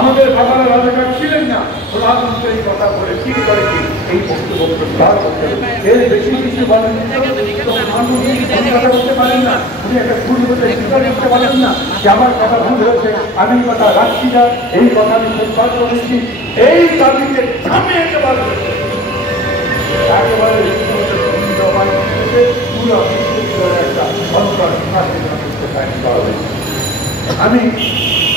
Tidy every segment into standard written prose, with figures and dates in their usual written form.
আমাদের বাবারা রাজাকার ছিলেন না, প্রধানমন্ত্রী এই কথা বলে ঠিক করে কি এই বক্তব্য প্রত্যাহার করতে হবে। এর বেশি কিছু বলেন কথা বলতে পারেন না, উনি একটা ভুল বলে স্বীকার করতে পারেন না যে আমার কথা ভুল হয়েছে, আমি কথা রাখছি না, এই কথা আমি প্রত্যাহার করেছি। এই দাবিকে থামে একেবারে আমি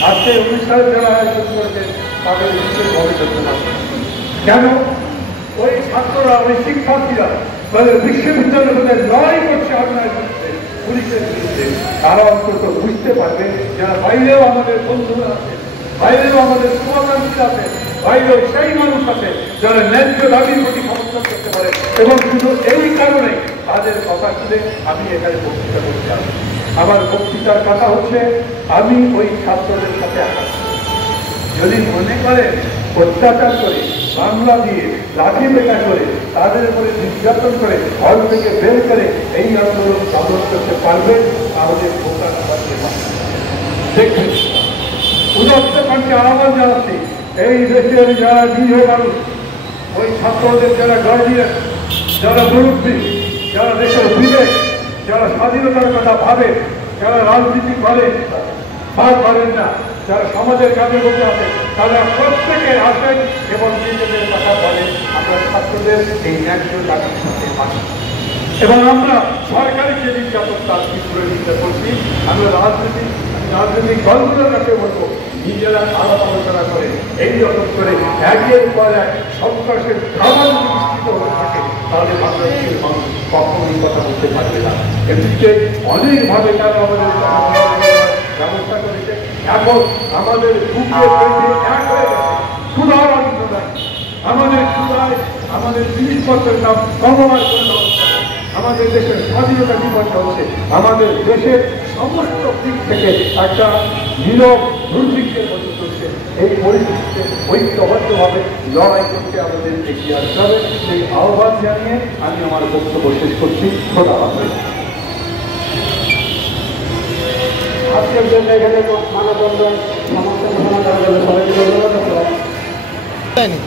আজকে অনুষ্ঠানের যারা আয়োজন করেছেন তাদের বিশেষভাবে ধন্যবাদ। কেন ওই ছাত্ররা, ওই শিক্ষার্থীরা তাদের বিশ্ববিদ্যালয়ের মধ্যে লড়াই করছে আপনার বিরুদ্ধে, পুলিশের বিরুদ্ধে, তারা অন্তত বুঝতে পারবে যারা বাইরেও আমাদের বন্ধুরা আছে, বাইরেও আমাদের শুভাকাঙ্ক্ষী আছে, বাইরেও সেই মানুষ আছে যারা ন্যায্য দাবির প্রতি সমর্থন করতে পারে। এবং শুধু এই কারণে তাদের কথা শুনে আমি এখানে বক্তৃতা করতে আসি। আমার বক্তৃতার কথা হচ্ছে, আমি ওই ছাত্রদের সাথে আছি। যদি মনে করেন অত্যাচার করে, বাংলা দিয়ে লাঠি পেটা করে, তাদের উপরে নির্যাতন করে, হল থেকে বের করে এই আন্দোলন সাধন করতে পারবে, তাহলে ভোটার দেখবেন উদাত্ত কণ্ঠে আহ্বান জানাচ্ছি, এই দেশের যারা নিরীহ মানুষ, ওই ছাত্রদের যারা গার্জিয়ান, যারা মুরব্বী, যারা দেশের বিবেক, যারা স্বাধীনতার কথা ভাবে, যারা রাজনীতি করে পারেন না, যারা সমাজের কাজে বসে আছে, তারা প্রত্যেকে আসেন এবং নিজেদের কথা বলেন। আমরা ছাত্রদের এই ন্যায্য দাবির সাথে মানি এবং আমরা সরকারি যে নির্যাতন তার তীব্র নিন্দা করছি। আমরা রাজনৈতিক দলগুলোর কাছে বলবো, নিজেরা আলাপ আলোচনা করে এই রকম করে একের পর এক সন্ত্রাসের খাবার প্রতিষ্ঠিত হয়ে থাকে, তাহলে বাংলাদেশের মানুষ কখনোই কথা বলতে পারবে না। এদিকে অনেকভাবে তারা আমাদের ব্যবস্থা করেছে। এখন আমাদের বুকে এক হয়ে গেছে ক্ষুধার অন্ত নাই, আমাদের ক্ষুধায় আমাদের জিনিসপত্রের দাম কমাবার কোনো ব্যবস্থা নেই, আমাদের দেশের স্বাধীনতা বিপন্ন হচ্ছে, আমাদের দেশের সমস্ত দিক থেকে একটা নীরব দুর্ভিক্ষের মধ্যে চলছে। এই পরিস্থিতিতে ঐক্যবদ্ধভাবে লড়াই করতে আমাদের এগিয়ে আসতে হবে। সেই আহ্বান জানিয়ে আমি আমার বক্তব্য শেষ করছি। খোদা হাফেজ। আজকের জন্য এখানে মানববন্ধন সমর্থন করার জন্য সবাইকে ধন্যবাদ। আমি